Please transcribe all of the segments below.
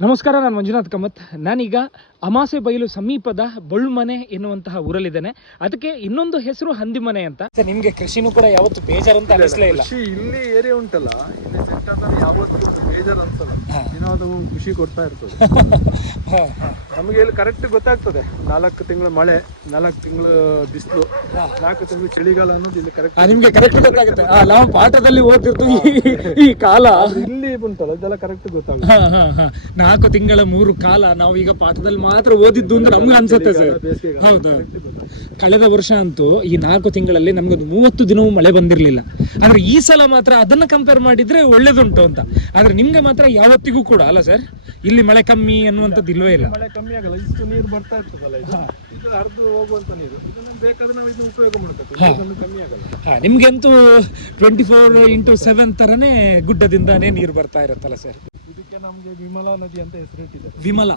ನಮಸ್ಕಾರ ನಾನು ಮಂಜುನಾಥ್ ಕಮತ್. ನಾನೀಗ ಅಮಾಸೆ ಬಯಲು ಸಮೀಪದ ಬಳುಮನೆ ಎನ್ನುವಂತಹ ಊರಲ್ಲಿದ್ದೇನೆ. ಅದಕ್ಕೆ ಇನ್ನೊಂದು ಹೆಸರು ಹಂದಿಮನೆ ಅಂತ. ಸರ್ ನಿಮ್ಗೆ ಕೃಷಿನೂ ಕೂಡ ಯಾವತ್ತು ಬೇಜಾರು ಅಂತ ಅನಿಸ್ಲೇ ಇಲ್ಲ. ಇಲ್ಲಿ ಏರಿಯಾ ಉಂಟಲ್ಲ ಇಲ್ಲಿ ಸೆಟ್ ಯಾವತ್ತು ಬೇಜಾರು ಅನ್ಸಲ್ಲ. ಏನಾದ್ರು ಖುಷಿ ಕೊಡ್ತಾ ಇರ್ತದೆ. ನಮಗೆ ಇಲ್ಲಿ ಕರೆಕ್ಟ್ ಗೊತ್ತಾಗ್ತದೆ. ನಾಲ್ಕು ತಿಂಗಳು ಮಳೆ ನಾಲ್ಕು ತಿಂಗಳು ಬಿಸಿಲು ನಾಲ್ಕು ತಿಂಗಳು ಚಳಿಗಾಲ ಅನ್ನೋದು ಇಲ್ಲಿ ಕರೆಕ್ಟ್ ನಿಮ್ಗೆ ಕರೆಕ್ಟ್ ಗೊತ್ತಾಗುತ್ತೆ. ಆ, ನಾವು ಪಾಠದಲ್ಲಿ ಓದ್ತಿರ್ತೀವಿ ಈ- ಕಾಲ. ಇಲ್ಲಿ ಉಂಟಲ್ಲ ಇದೆಲ್ಲ ಕರೆಕ್ಟ್ ಗೊತ್ತಾಗುತ್ತೆ. ಹಾ, ಹಾ, ಹಾ. ನಾಲ್ಕು ತಿಂಗಳ ಮೂರು ಕಾಲ ನಾವು ಈಗ ಪಾಠದಲ್ಲಿ ಮಾತ್ರ ಓದಿದ್ದು ಅಂತ ನಮ್ಗೆ ಅನ್ಸುತ್ತೆ ಸರ್. ಹೌದು. ಕಳೆದ ವರ್ಷ ಅಂತೂ ಈ ನಾಲ್ಕು ತಿಂಗಳಲ್ಲಿ ನಮ್ಗೆ ಒಂದು ಮೂವತ್ತು ದಿನವೂ ಮಳೆ ಬಂದಿರಲಿಲ್ಲ. ಆದ್ರೆ ಈ ಸಲ ಮಾತ್ರ ಅದನ್ನ ಕಂಪೇರ್ ಮಾಡಿದ್ರೆ ಒಳ್ಳೇದುಂಟು ಅಂತ. ಆದ್ರೆ ನಿಮ್ಗೆ ಮಾತ್ರ ಯಾವತ್ತಿಗೂ ಕೂಡ ಅಲ್ಲ ಸರ್? ಇಲ್ಲಿ ಮಳೆ ಕಮ್ಮಿ ಅನ್ನುವಂಥದ್ದು ಇಲ್ವೇ ಇಲ್ಲ. ಮಳೆ ಕಮ್ಮಿ ಆಗಲ್ಲ ಇಷ್ಟು ನೀರು ಬರ್ತಾ ಇರ್ತದಲ್ಲ ಇದು ಇದು ಹರಿದು ಹೋಗುವಂತ ನೀರು. ಇದನ್ನ ಬೇಕಾದ್ರೆ ನಾವು ಇದನ್ನ ಉಪಯೋಗ ಮಾಡ್ಕೊತೀವಿ. ಕಮ್ಮಿ ಆಗಲ್ಲ. ಹಾ ನಿಮ್ಗಂತೂ ಟ್ವೆಂಟಿ ಫೋರ್ ಇಂಟು ಸೆವೆನ್ ತರನೇ ಗುಡ್ಡದಿಂದಾನೇ ನೀರು ಬರ್ತಾ ಇರುತ್ತಲ್ಲ ಸರ್? ನಮ್ಗೆ ವಿಮಲಾ ನದಿ ಅಂತ ಹೆಸರಿಟ್ಟಿದೆ ವಿಮಲ.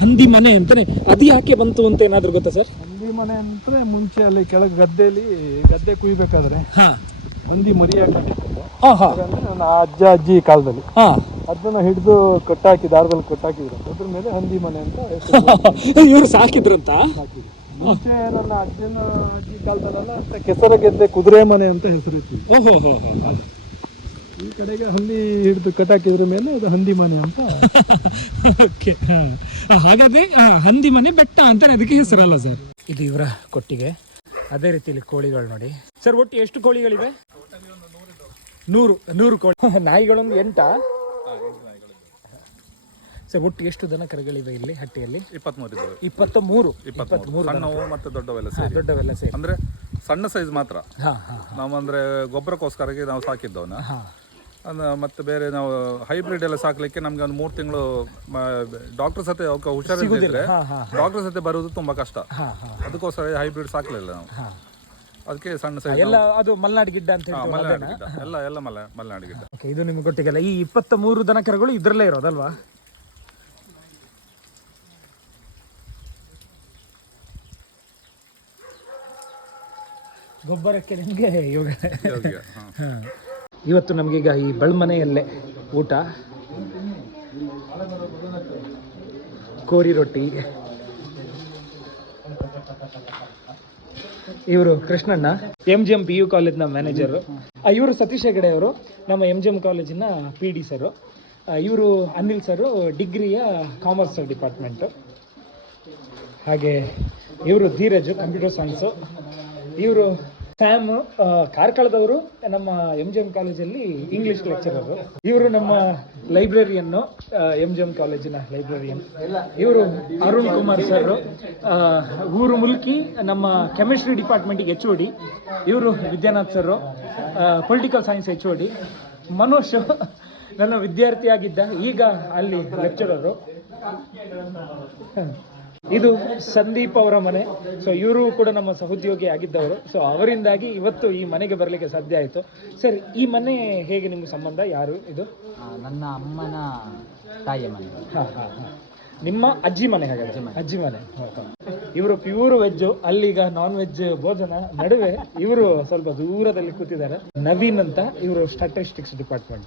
ಹಂದಿ ಮನೆ ಅಂತಾನೆ. ಅದು ಯಾಕೆ ಬಂತು ಅಂತ ಏನಾದ್ರು ಗೊತ್ತಾ ಸರ್? ಹಂದಿ ಮನೆ ಅಂದ್ರೆ ಮುಂಚೆ ಅಲ್ಲಿ ಕೆಳಗೆ ಗದ್ದೆಲಿ ಗದ್ದೆ ಕುಯ್ಬೇಕಾದ್ರೆ ಹಾ. ಹಂದಿ ಮರಿ ನನ್ನ ಅಜ್ಜ ಅಜ್ಜಿ ಕಾಲದಲ್ಲಿ ಹಾ. ಅದನ್ನ ಹಿಡಿದು ಕಟ್ಟಾಕಿ ದಾರದಲ್ಲಿ ಕಟ್ಟಾಕಿದ್ರು. ಅದ್ರ ಮೇಲೆ ಹಂದಿ ಮನೆ ಅಂತ ಹೆಸರು ಇವ್ರು ಸಾಕಿದ್ರಂತ? ಮುಂಚೆ ನನ್ನ ಅಜ್ಜನ ಅಜ್ಜಿ ಕಾಲದಲ್ಲ ಕೆಸರ ಗೆದ್ದೆ ಕುದುರೆ ಮನೆ ಅಂತ ಹೆಸರಿತ್ತು ಓಹೋ ಹೋ ಹೋ ಈ ಕಡೆಗೆ ಹಂದಿ ಹಿಡಿದು ಕಟ್ಟಾಕಿದ್ರ ಮೇಲೆ ಅದು ಹಂದಿ ಮನೆ ಅಂತ. ಓಕೆ ಹಾಗಾದ್ರೆ ಹಂದಿ ಮನೆ ಬೆಟ್ಟ ಅಂತ ಅದಕ್ಕೆ ಹೆಸರಲ್ಲ ಸರ್? ಇದು ಇವರ ಕೊಟ್ಟಿಗೆ. ಅದೇ ರೀತಿಯಲ್ಲಿ ಕೋಳಿಗಳು ನೋಡಿ. ಸರ್ ಒಟ್ಟು ಎಷ್ಟು ಕೋಳಿಗಳಿವೆ? ನೂರು ನೂರು ಕೋಳಿ. ನಾಯಿಗಳೊಂದು ಎಂಟ? ಸರ್ ಒಟ್ಟು ಎಷ್ಟು ದನ ಕರುಗಳಿವೆ ಇಲ್ಲಿ ಹಟ್ಟಿಯಲ್ಲಿ? ಇಪ್ಪತ್ಮೂರು ಇದ್ದಾವೆ. ಇಪ್ಪತ್ತ ಮೂರು ಇಪ್ಪತ್ಮೂರು ಸಣ್ಣವು ಮತ್ತೆ ದೊಡ್ಡವೆಲ್ಲ ಸೇರಿ. ದೊಡ್ಡವೆಲ್ಲ ಸೇರಿ. ಅಂದ್ರೆ ಸಣ್ಣ ಸೈಜ್ ಮಾತ್ರ. ಹಾ ಹಾ ನಾವು ಅಂದ್ರೆ ಗೊಬ್ಬರಕ್ಕೋಸ್ಕರಗೆ ನಾವು ಸಾಕಿದ್ದವನ್ನ ಮತ್ತೆ ಬೇರೆ ನಾವು ಹೈಬ್ರಿಡ್ ಎಲ್ಲ ಸಾಕ್ಲಿಕ್ಕೆ ನಮ್ಗೆ ಒಂದು ಮೂರು ತಿಂಗಳು ಡಾಕ್ಟರ್ ಸತೆ ಅವಕ್ಕೆ ಹುಷಾರಿದ್ರೆ ಡಾಕ್ಟರ್ ಸತೆ ಬರುವುದು ತುಂಬಾ ಕಷ್ಟ. ಅದಕ್ಕೋಸ್ಕರ ಹೈಬ್ರಿಡ್ ಸಾಕ್ಲಿಲ್ಲ ನಾವು. ಅದಕ್ಕೆ ಸಣ್ಣ ಸೈಜ್ ಎಲ್ಲ ಅದು ಮಲ್ನಾಡ್ ಗಿಡ್ಡ ಅಂತ ಮಲೆನಾಡು ಗಿಡ್ಡ. ಎಲ್ಲ ಎಲ್ಲ ಮಲ್ಲ ಮಲ್ನಾಡ್ ಗಿಡ್ಡ. ಓಕೆ ಇದು ನಿಮ್ಗೆ ಗೊತ್ತಿಗೆಲ್ಲ. ಈ ಇಪ್ಪತ್ತ ಮೂರು ದನ ಕರುಗಳು ಇದ್ರಲ್ಲೇ ಇರೋದಲ್ವಾ ಗೊಬ್ಬರಕ್ಕೆ ನಿಮಗೆ ಯೋಗ. ಇವತ್ತು ನಮಗೀಗ ಈ ಬಳ್ಮನೆಯಲ್ಲೇ ಊಟ. ಕೋರಿ ರೊಟ್ಟಿ. ಇವರು Krishnanna. M G M P U ಕಾಲೇಜ್ನ manager ಇವರು ಸತೀಶ್ ಹೆಗಡೆ ಅವರು. ನಮ್ಮ ಎಂ ಜಿ ಎಂ ಕಾಲೇಜಿನ ಪಿ ಡಿ ಸರು ಇವರು ಅನಿಲ್ ಸರು ಡಿಗ್ರಿಯ ಕಾಮರ್ಸ್ ಡಿಪಾರ್ಟ್ಮೆಂಟು ಹಾಗೆ ಇವರು ಧೀರಜು ಕಂಪ್ಯೂಟರ್ ಸೈನ್ಸು ಇವರು ಸ್ಯಾಮ್ ಕಾರ್ಕಳದವರು ನಮ್ಮ ಎಂ ಜಿ ಎಂ ಕಾಲೇಜಲ್ಲಿ ಇಂಗ್ಲಿಷ್ ಲೆಕ್ಚರರು ಇವರು ನಮ್ಮ ಲೈಬ್ರರಿಯನ್ನು ಎಂ ಜಿ ಎಂ ಕಾಲೇಜಿನ ಲೈಬ್ರರಿಯನ್ ಇವರು ಅರುಣ್ ಕುಮಾರ್ ಸರ್ ಊರು ಮುಲ್ಕಿ, ನಮ್ಮ ಕೆಮಿಸ್ಟ್ರಿ ಡಿಪಾರ್ಟ್ಮೆಂಟಿಗೆ ಎಚ್ ಒ ಡಿ ಇವರು Vidyanath sir political science H O D Manoj ನನ್ನ ವಿದ್ಯಾರ್ಥಿಯಾಗಿದ್ದ, ಈಗ ಅಲ್ಲಿ ಲೆಕ್ಚರರು ಇದು ಸಂದೀಪ್ ಅವರ ಮನೆ. ಸೊ ಇವರು ಕೂಡ ನಮ್ಮ ಸಹೋದ್ಯೋಗಿ ಆಗಿದ್ದವರು. ಸೊ ಅವರಿಂದಾಗಿ ಇವತ್ತು ಈ ಮನೆಗೆ ಬರಲಿಕ್ಕೆ ಸಾಧ್ಯ ಆಯಿತು. ಸರ್ ಈ ಮನೆ ಹೇಗೆ ನಿಮ್ಗೆ ಸಂಬಂಧ? ಯಾರು ಇದು? ನನ್ನ ಅಮ್ಮನ ತಾಯಿಯ ಮನೆ. ಹಾ, ಹಾ, ಹಾ. ನಿಮ್ಮ ಅಜ್ಜಿ ಮನೆ ಹಾಗಾದ್ರೆ? ಅಜ್ಜಿ ಮನೆ. ಇವರು ಪ್ಯೂರ್ ವೆಜ್ ಅಲ್ಲಿಗ ನಾನ್ ವೆಜ್ ಭೋಜನ ನಡುವೆ ಇವರು ಸ್ವಲ್ಪ ದೂರದಲ್ಲಿ ಕೂತಿದ್ದಾರೆ. ನವೀನ್ ಅಂತ ಇವರು ಸ್ಟಾಟಿಸ್ಟಿಕ್ಸ್ ಡಿಪಾರ್ಟ್ಮೆಂಟ್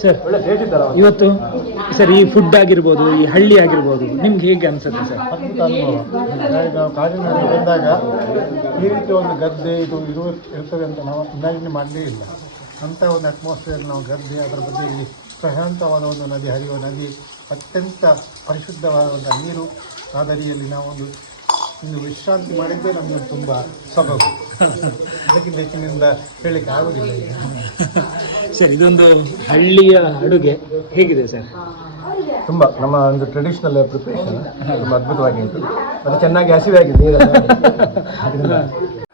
ಸರ್ ಇವತ್ತು ಸರ್ ಈ ಫುಡ್ ಆಗಿರ್ಬೋದು ಈ ಹಳ್ಳಿ ಆಗಿರ್ಬೋದು ನಿಮ್ಗೆ ಹೇಗೆ ಅನ್ಸುತ್ತೆ ಸರ್? ಅದ್ಭುತ ಅನುಭವ ನಾವು ಕಾಡಿನಲ್ಲಿ ಬಂದಾಗ ಈ ರೀತಿ ಒಂದು ಗದ್ದೆ ಇದು ಇರುವ ಇರ್ತದೆ ಅಂತ ನಾವು ಇಮ್ಯಾಜಿನ್ ಮಾಡಲೇ ಇಲ್ಲ. ಅಂಥ ಒಂದು ಅಟ್ಮಾಸ್ಫಿಯರ್ ನಾವು ಗದ್ದೆ ಅದರ ಬದಿಯಲ್ಲಿ ಪ್ರಶಾಂತವಾದ ಒಂದು ನದಿ ಹರಿಯುವ ನದಿ ಅತ್ಯಂತ ಪರಿಶುದ್ಧವಾದ ಒಂದು ನೀರು ಮಾದರಿಯಲ್ಲಿ ನಾವು ಒಂದು ವಿಶ್ರಾಂತಿ ಮಾಡಿದ್ದೇ ನಮಗೆ ತುಂಬ ಸೊಬಗು. ಅದಕ್ಕಿಂತ ಹೆಚ್ಚಿನಿಂದ ಹೇಳಲಿಕ್ಕೆ ಆಗೋದಿಲ್ಲ ಈಗ. ಸರ್ ಇದೊಂದು ಹಳ್ಳಿಯ ಅಡುಗೆ ಹೇಗಿದೆ ಸರ್? ತುಂಬ ನಮ್ಮ ಒಂದು ಟ್ರೆಡಿಷನಲ್ ಪ್ರಿಪ್ರೇಷನ್ ತುಂಬ ಅದ್ಭುತವಾಗಿ ಉಂಟು ಅದು ಚೆನ್ನಾಗಿ ಹಸಿವೆ ಆಗಿದೆ